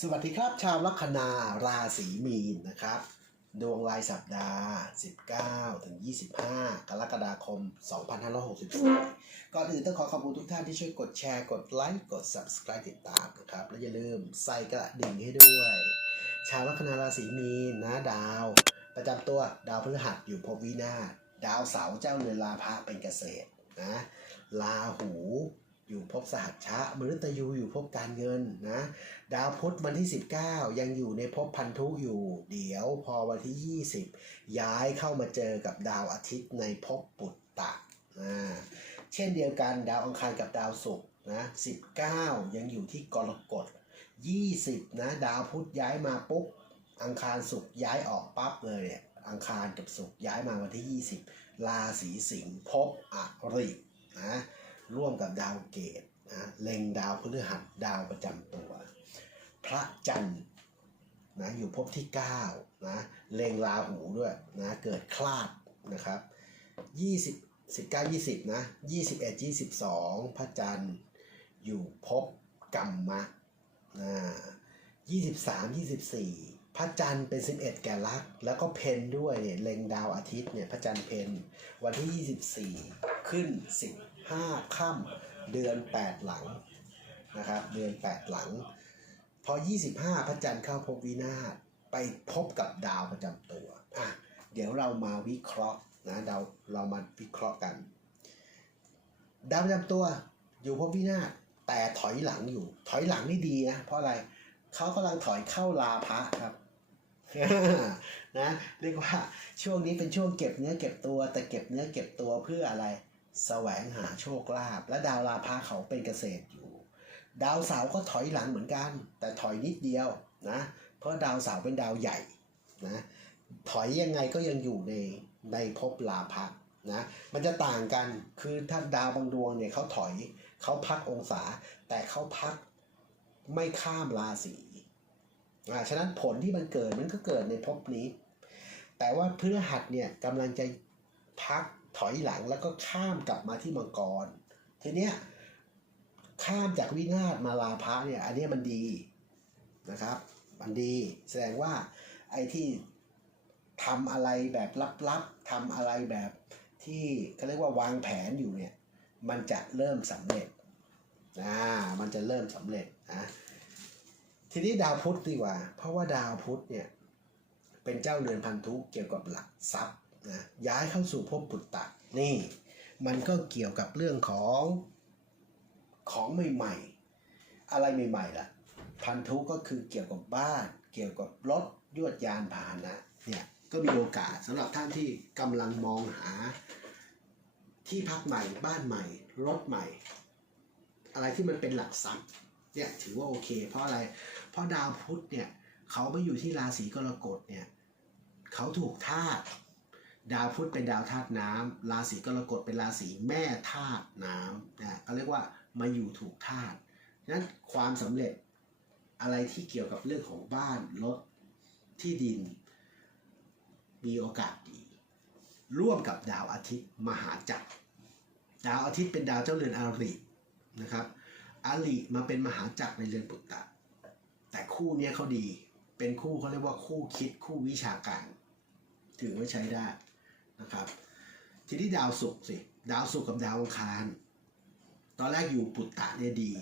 สวัสดีครับ ชาวลัคนาราศีมีนนะครับ ดวงรายสัปดาห์ 19 ถึง 25 กรกฎาคม 2564 ก่อนอื่นต้องขอขอบคุณทุกท่านที่ช่วยกดแชร์กดไลค์กด Subscribe ติดตามนะครับ และอย่าลืมใส่กระดิ่งให้ด้วย ชาวลัคนาราศีมีนนะดาว ประจำตัวดาวพฤหัสอยู่ภพวินาศดาวเสาร์เจ้าเรือนลาภะเป็นเกษตรนะลาหู อยู่ภพสหัชชะมฤตยูอยู่ภพการเงินนะ ดาวพุธวันที่ 19 ยังอยู่ในภพพันธุอยู่ เดี๋ยวพอวันที่ 20 ย้ายเข้ามาเจอกับดาวอาทิตย์ในภพปุตตะอ่าเช่นเดียวกันดาวอังคารกับดาวศุกร์นะ19 ยังอยู่ที่กรกฎ 20 นะ ดาวพุธย้ายมาปุ๊บอังคารศุกร์ย้ายออกปั๊บเลยเนี่ยอังคารกับศุกร์ย้ายมาวันที่ 20 ราศีสิงห์ภพอรินะ ร่วมกับดาวเกตนะเล็งดาวพฤหัสดาวประจำตัว พระจันทร์นะอยู่ภพที่9นะเล็งราหูด้วยนะเกิดคลาดนะครับ20 19 20นะ21 22 พระจันทร์อยู่ภพกรรมะนะ23 24 พระจันทร์เป็น 11 แก่ลักแล้วก็เพนด้วยเนี่ยเล็งดาวอาทิตย์เนี่ยพระจันทร์เพนวันที่ 24 ขึ้น 5ค่ำเดือน 8 หลังนะครับเดือน 8 หลัง พอ 25 พระจันทร์เข้าภพวินาศไปพบกับดาวประจำตัวอะเดี๋ยวเรามาวิเคราะห์นะดาวเรามาวิเคราะห์กัน ดาวประจำตัวอยู่ภพวินาศแต่ถอยหลังอยู่ ถอยหลังนี่ดีนะเพราะอะไรเขากำลังถอยเข้าลาภะครับนะเรียกว่าช่วงนี้เป็นช่วงเก็บเนื้อเก็บตัว แต่เก็บเนื้อเก็บตัวเพื่ออะไร แสวงหาโชคลาภและดาวลาภะเขาเป็นเกษตรอยู่ ดาวเสาก็ถอยหลังเหมือนกัน แต่ถอยนิดเดียวนะเพราะดาวเสาเป็นดาวใหญ่นะถอยยังไงก็ยังอยู่ในในภพลาภะนะมันจะต่างกันคือถ้าดาวบางดวงเนี่ยเขาถอยเขาพักองศา แต่เขาพักไม่ข้ามราศีอ่าฉะนั้นผลที่มันเกิดมันก็เกิดในภพนี้ แต่ว่าพฤหัสเนี่ยกำลังจะพัก ถอยหลังแล้วก็ข้ามกลับมาที่มังกร ทีเนี้ยข้ามจากวินาศมาลาภะเนี่ยอันนี้มันดีนะครับ มันดีแสดงว่าไอ้ที่ทำอะไรแบบลับๆทำอะไรแบบที่เขาเรียกว่าวางแผนอยู่เนี่ยมันจะเริ่มสำเร็จอ่ามันจะเริ่มสำเร็จนะทีนี้ดาวพุธดีกว่า เพราะว่าดาวพุธเนี่ยเป็นเจ้าเรือนพันธุเกี่ยวกับหลักทรัพย์ นะย้ายเข้าสู่ภพปุตตะนี่มันก็เกี่ยวกับเรื่องของของใหม่ๆ อะไรใหม่ๆล่ะ พันธุก็คือเกี่ยวกับบ้าน เกี่ยวกับรถยวดยานพาหนะเนี่ยก็มีโอกาสสำหรับท่านที่กำลังมองหา ที่พักใหม่บ้านใหม่ รถใหม่ อะไรที่มันเป็นหลักทรัพย์เนี่ยถือว่าโอเค เพราะอะไร เพราะดาวพุธเนี่ยเขาไปอยู่ที่ราศีกรกฎเนี่ยเขาถูกธาตุ ดาวพุธเป็นดาวธาตุน้ำราศีกรกฎเป็นราศีแม่ธาตุน้ำนะเขาเรียกว่ามาอยู่ถูกธาตุฉะนั้นความสำเร็จอะไรที่เกี่ยวกับเรื่องของบ้านรถที่ดิน มีโอกาสดี ร่วมกับดาวอาทิตย์มหาจักร ดาวอาทิตย์เป็นดาวเจ้าเรือนอารินะครับอาริมาเป็นมหาจักรในเรือนปุตตะ แต่คู่เนี้ยเขาดีเป็นคู่เขาเรียกว่าคู่คิดคู่วิชาการ ถือว่าใช้ได้ นะครับ ทีนี้ดาวศุกร์สิ ดาวศุกร์กับดาวอังคาร ตอนแรกอยู่ปุตตะเนี่ยดี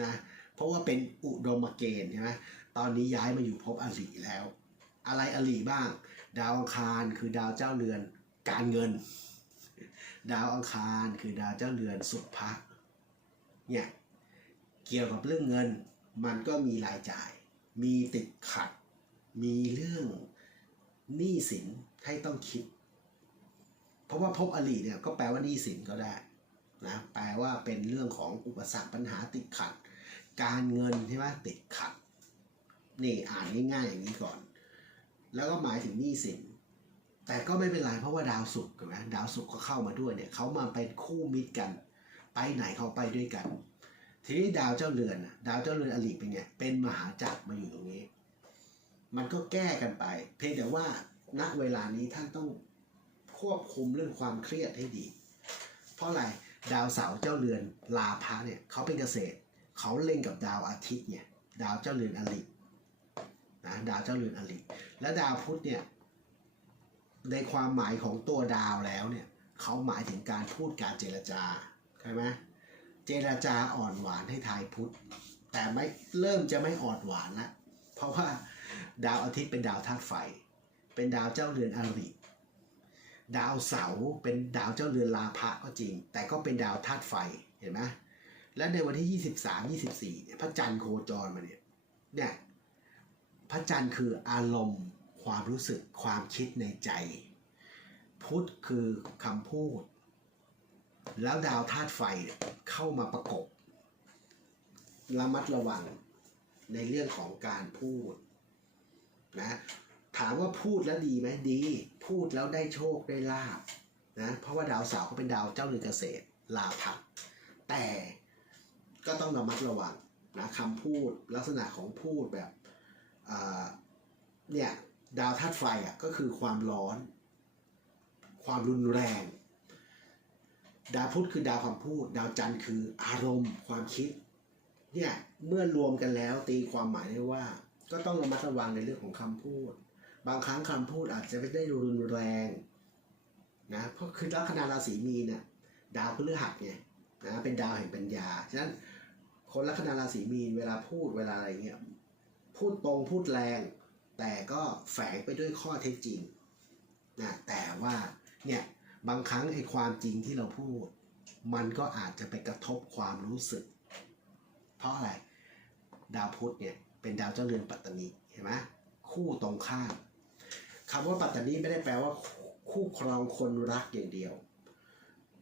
นะ เพราะว่าเป็นอุดมเกณฑ์ใช่ไหมตอนนี้ย้ายมาอยู่ภพอริแล้ว อะไรอริบ้าง ดาวอังคารคือดาวเจ้าเรือนการเงิน ดาวอังคารคือดาวเจ้าเรือนสุภะเนี่ยเกี่ยวกับเรื่องเงินมันก็มีรายจ่าย มีติดขัด มีเรื่องหนี้สินให้ต้องคิด ราะว่าภพอลีเนี่ยก็แปลว่าหนี้สินก็ได้นะแปลว่าเป็นเรื่องของอุปสรรคปัญหาติดขัด การเงินใช่ไหมติดขัดนี่อ่านง่ายๆอย่างนี้ก่อน แล้วก็หมายถึงหนี้สินแต่ก็ไม่เป็นไรเพราะว่าดาวศุกร์เห็นไหมดาวศุกร์ก็เข้ามาด้วยเนี่ยเขามาเป็นคู่มิตรกัน ไปไหนเขาไปด้วยกัน ทีนี้ดาวเจ้าเรือนดาวเจ้าเรือนอลีเป็นไงเป็นมหาจักรมาอยู่ตรงนี้ มันก็แก้กันไป เพียงแต่ว่าณเวลานี้ท่านต้อง ควบคุมเรื่องความเครียดให้ดี เพราะอะไรดาวเสาร์เจ้าเรือนลาพะเนี่ยเขาเป็นเกษตรเขาเล่นกับดาวอาทิตย์เนี่ยดาวเจ้าเรือนอลีนะดาวเจ้าเรือนอริและดาวพุธเนี่ยในความหมายของตัวดาวแล้วเนี่ยเขาหมายถึงการพูดการเจรจาใช่ไหมเจรจาอ่อนหวานให้ทายพุธแต่ไม่เริ่มจะไม่อ่อนหวานละเพราะว่าดาวอาทิตย์เป็นดาวธาตุไฟ เป็นดาวเจ้าเรือนอริ ดาวเสาเป็นดาวเจ้าเรือนลาภะก็จริง แต่ก็เป็นดาวธาตุไฟเห็นไหมและในวันที่ 23 24เนี่ยพระจันทร์โคจรมาเนี่ยเนี่ยพระจันทร์คืออารมณ์ความรู้สึกความคิดในใจ พุทธคือคำพูด แล้วดาวธาตุไฟเข้ามาประกบระมัดระวังในเรื่องของการพูดนะ ถามว่าพูดแล้วดีไหมดี พูดแล้วได้โชคได้ลาบนะเพราะว่าดาวเสาร์เขาเป็นดาวเจ้าเรือนเกษตรลาภะแต่ก็ต้องระมัดระวังนะคำพูดลักษณะของพูดแบบเนี่ยดาวธาตุไฟอะก็คือความร้อน ความรุนแรง ดาวพุธคือดาวความพูด ดาวจันทร์คืออารมณ์ความคิดเนี่ยเมื่อรวมกันแล้วตีความหมายได้ว่า ก็ต้องระมัดระวังในเรื่องของคำพูด บางครั้งคำพูดอาจจะไม่ได้รุนแรงนะเพราะคือลัคนาราศีมีนเนี่ยดาวพฤหัสไงนะเป็นดาวแห่งปัญญาฉะนั้นคนลัคนาราศีมีนเวลาพูดเวลาอะไรเงี้ยพูดตรงพูดแรง แต่ก็แฝงไปด้วยข้อเท็จจริงนะแต่ว่าเนี่ยบางครั้งไอ้ความจริงที่เราพูด มันก็อาจจะไปกระทบความรู้สึก เพราะอะไร ดาวพุธเนี่ยเป็นดาวเจ้าเรือนปัตตานีเห็นไหมคู่ตรงข้าม คำว่าปัตตานีไม่ได้แปลว่าคู่ครองคนรักอย่างเดียว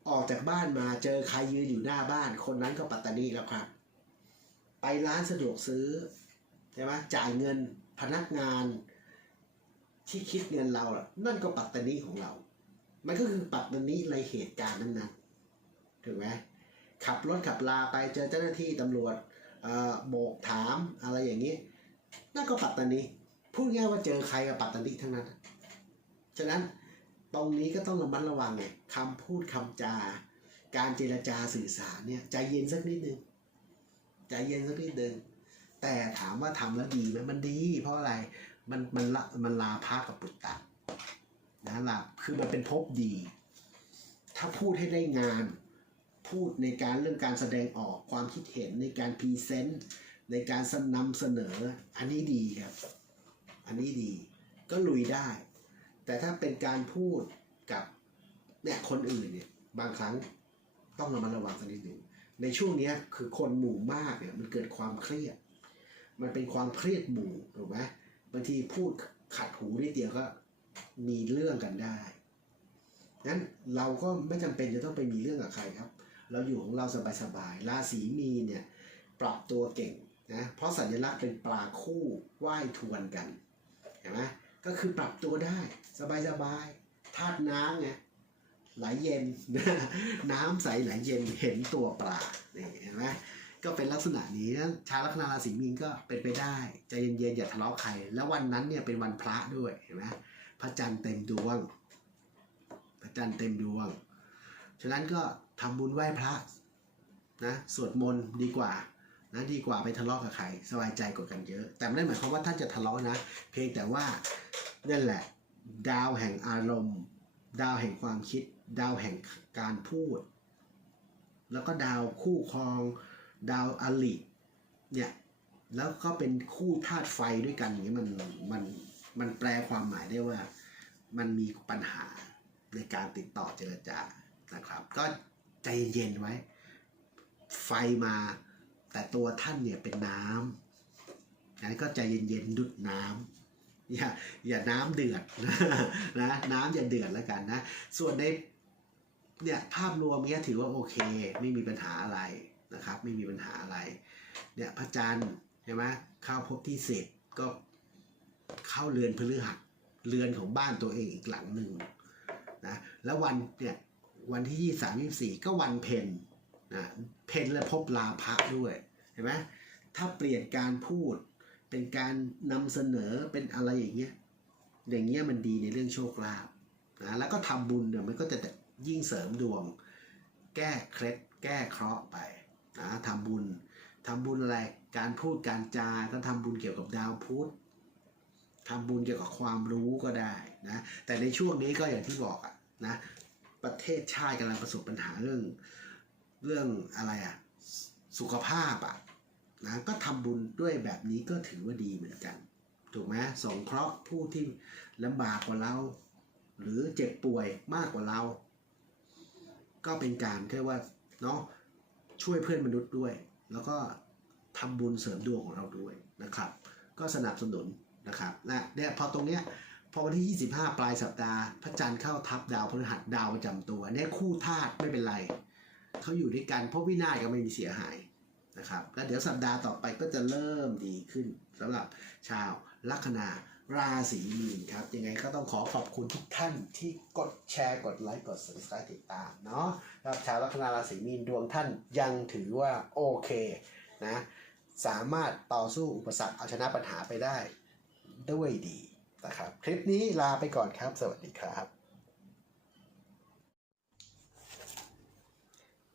ออกจากบ้านมาเจอใครยืนอยู่หน้าบ้าน คนนั้นก็ปัตตานีแล้วครับ ไปร้านสะดวกซื้อใช่ไหมจ่ายเงินพนักงานที่คิดเงินเราอะนั่นก็ปัตตานีของเรา มันก็คือปัตตานีในเหตุการณ์นั้นๆถูกไหมขับรถขับลาไปเจอเจ้าหน้าที่ตำรวจเอ่อโบกถามอะไรอย่างนี้นั่นก็ปัตตานี พูดง่ายว่าเจอใครกับปัตตานีทั้งนั้น ฉะนั้นตรงนี้ก็ต้องระมัดระวังไงคำพูดคำจา การเจรจาสื่อสารเนี่ยใจเย็นสักนิดนึงใจเย็นสักนิดนึงแต่ถามว่าทำแล้วดีไหมมันดี เพราะอะไรมันมันละมันลาภากับปุตตะนะลาคือมันเป็นภพดี ถ้าพูดให้ได้งาน พูดในการเรื่องการแสดงออกความคิดเห็นในการพรีเซนต์ในการนำเสนออันนี้ดีครับ อันนี้ดี ก็ลุยได้ แต่ถ้าเป็นการพูดกับเนี่ยคนอื่นเนี่ยบางครั้งต้องระมัดระวังสักนิดหนึ่งในช่วงนี้คือคนหมู่มากเนี่ยมันเกิดความเครียด มันเป็นความเครียดหมู่ถูกไหมบางทีพูดขัดหูนิดเดียวก็มีเรื่องกันได้นั้นเราก็ไม่จำเป็นจะต้องไปมีเรื่องกับใครครับ เราอยู่ของเราสบายๆราศีมีเนี่ยปรับตัวเก่งนะเพราะสัญลักษณ์เป็นปลาคู่ว่ายทวนกัน เห็นไหมก็คือปรับตัวได้สบายๆธาตุน้ำไงไหลเย็น น้ำใสไหลเย็นเห็นตัวปลานี่เห็นไหมก็เป็นลักษณะนี้นะชาวลัคนาราศีมีนก็เป็นไปได้ใจเย็นๆอย่าทะเลาะใคร แล้ววันนั้นเนี่ยเป็นวันพระด้วยเห็นไหมพระจันทร์เต็มดวง พระจันทร์เต็มดวง ฉะนั้นก็ทำบุญไหว้พระนะสวดมนต์ดีกว่า นะดีกว่าไปทะเลาะกับใครสบายใจกว่ากันเยอะ แต่ไม่ได้หมายความว่าท่านจะทะเลาะนะ เพียงแต่ว่านั่นแหละ ดาวแห่งอารมณ์ ดาวแห่งความคิด ดาวแห่งการพูด แล้วก็ดาวคู่ครอง ดาวอลิเนี่ยแล้วก็เป็นคู่ธาตุไฟด้วยกันอย่างนี้มันมันมันแปลความหมายได้ว่า มันมีปัญหาในการติดต่อเจรจานะครับ ก็ใจเย็นไว้ ไฟมา แต่ตัวท่านเนี่ยเป็นน้ำงั้นก็ใจเย็นๆดุดน้ำอย่าอย่าน้ำเดือดนะน้ำอย่าเดือดแล้วกันนะ ส่วนในเนี่ยภาพรวมเนี้ยถือว่าโอเค ไม่มีปัญหาอะไรนะครับ ไม่มีปัญหาอะไรเนี่ยพระจันทร์ใช่ไหมเข้าพบที่เสร็จก็เข้าเรือนพฤหัสเรือนของบ้านตัวเองอีกหลังหนึ่งนะแล้ววันเนี่ยวันที่ยี่สามยี่สี่ก็วันเพ็ญ นะเพ็ญและพบลาภะด้วยเห็นไหมถ้าเปลี่ยนการพูดเป็นการนำเสนอเป็นอะไรอย่างเงี้ยอย่างเงี้ยมันดีในเรื่องโชคลาภนะแล้วก็ทำบุญเนี่ยมันก็จะยิ่งเสริมดวง แก้เคล็ดแก้เคราะห์ไปนะทำบุญทำบุญอะไรการพูดการจาก็ทำบุญเกี่ยวกับดาวพุธทำบุญเกี่ยวกับความรู้ก็ได้นะแต่ในช่วงนี้ก็อย่างที่บอกอะนะประเทศชาติกำลังประสบปัญหาเรื่อง เรื่องอะไรอะสุขภาพอะนะก็ทำบุญด้วยแบบนี้ก็ถือว่าดีเหมือนกัน ถูกไหมสงเคราะห์ผู้ที่ลำบากกว่าเรา หรือเจ็บป่วยมากกว่าเรา ก็เป็นการเรียกว่าเนาะช่วยเพื่อนมนุษย์ด้วย แล้วก็ทำบุญเสริมดวงของเราด้วยนะครับ ก็สนับสนุนนะครับนะเนี่ยพอตรงเนี้ยพอวันที่ 25 ปลายสัปดาห์ พระจันทร์เข้าทับดาวพฤหัสดาวประจำตัวเนี่ยคู่ธาตุไม่เป็นไร เขาอยู่ด้วยกันเพราะวินาศก็ไม่มีเสียหายนะครับแล้วเดี๋ยวสัปดาห์ต่อไปก็จะเริ่มดีขึ้นสำหรับชาวลัคนาราศีมีนครับ ยังไงก็ต้องขอขอบคุณทุกท่านที่กดแชร์กดไลค์กด subscribe ติดตามเนาะครับชาวลัคนาราศีมีนดวงท่านยังถือว่าโอเคนะสามารถต่อสู้อุปสรรคเอาชนะปัญหาไปได้ด้วยดีนะครับ คลิปนี้ลาไปก่อนครับ สวัสดีครับ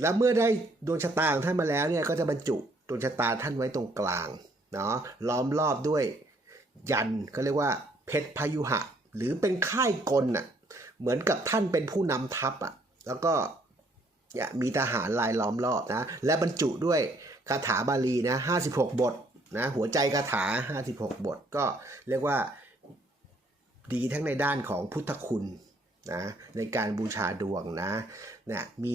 แล้วเมื่อได้ดวงชะตาของท่านมาแล้วเนี่ยก็จะบรรจุดวงชะตาท่านไว้ตรงกลางเนาะล้อมรอบด้วย ยันก็เรียกว่าเพชรพยุหะ หรือเป็นค่ายกลน่ะเหมือนกับท่านเป็นผู้นำทัพอะแล้วก็เนี่ยมีทหารลายล้อมรอบนะและบรรจุด้วยคาถาบาลีนะ56บทนะหัวใจคาถา56บทก็เรียกว่าดีทั้งในด้านของพุทธคุณนะในการบูชาดวงนะเนี่ยมี